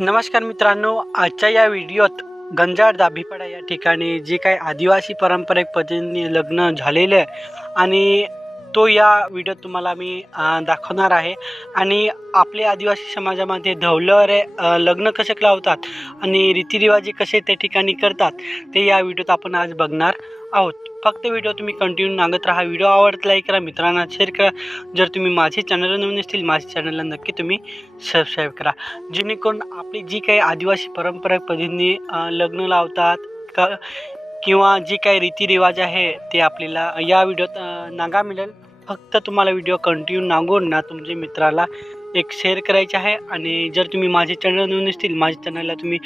नमस्कार मित्रांनो, आजच्या या व्हिडिओत गंजाड दाभीपाडा या ठिकाणी जे काही आदिवासी पारंपरिक पद्धतीने लग्न झालेले आहे आणि तो या व्हिडिओत तुम्हाला मी दाखवणार आहे। आणि आपले आदिवासी समाजामध्ये धवलरे लग्न कसे लावतात आणि रीतिरिवाजी कसे त्या ठिकाणी करतात ते या व्हिडिओत आपण आज बघणार आहोत। फक्त व्हिडिओ तुम्ही कंटिन्यू नागत राहा। व्हिडिओ आवडला लाईक करा, मित्रांना शेअर करा। जर तुम्ही माझे चॅनल नवीन असतील माझ्या चॅनलला नक्की तुम्ही सबस्क्राईब करा, जेणेकरून आपली जी काही आदिवासी पारंपरिक पद्धतीने लग्न लावतात किंवा जे काही रीतिरिवाज आहे ते आपल्याला या व्हिडिओत नागा मिळेल। फक्त तुम्हाला व्हिडिओ कंटिन्यू नागून ना तुमच्या मित्राला एक शेअर करायचे आहे। आणि जर तुम्ही माझे चॅनल नवीन असतील माझ्या चॅनलला तुम्ही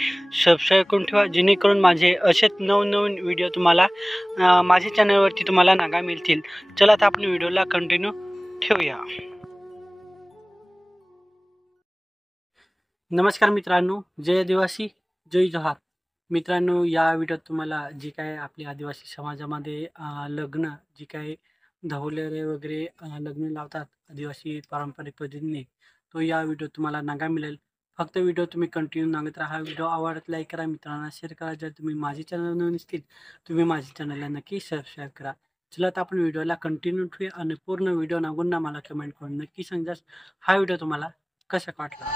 सबस्क्राईब करून ठेवा, जेणेकरून माझे असेच नवनवीन व्हिडिओ तुम्हाला माझ्या चॅनलवरती तुम्हाला नागा मिळतील। चला आता आपण व्हिडिओला कंटिन्यू ठेवूया। नमस्कार मित्रांनो, जय आदिवासी जय जोहार। मित्रांनो, या व्हिडिओत तुम्हाला जी काय आपल्या आदिवासी समाजामध्ये लग्न जी काय धवलेरे वगैरे लग्न लावतात आदिवासी पारंपरिक पद्धतीने, तो या व्हिडिओत तुम्हाला नागा मिळेल। फक्त व्हिडिओ तुम्ही कंटिन्यू नागत राहा। व्हिडिओ आवडत लाईक करा, मित्रांना शेअर करा। जर तुम्ही माझे चॅनल नवीन असतील तुम्ही माझ्या चॅनलला नक्की सबस्क्राईब करा। चला आता आपण व्हिडिओला कंटिन्यू ठेवूया आणि पूर्ण व्हिडिओ नागून ना मला कमेंट करून नक्की सांगा हा व्हिडिओ तुम्हाला कसा वाटला।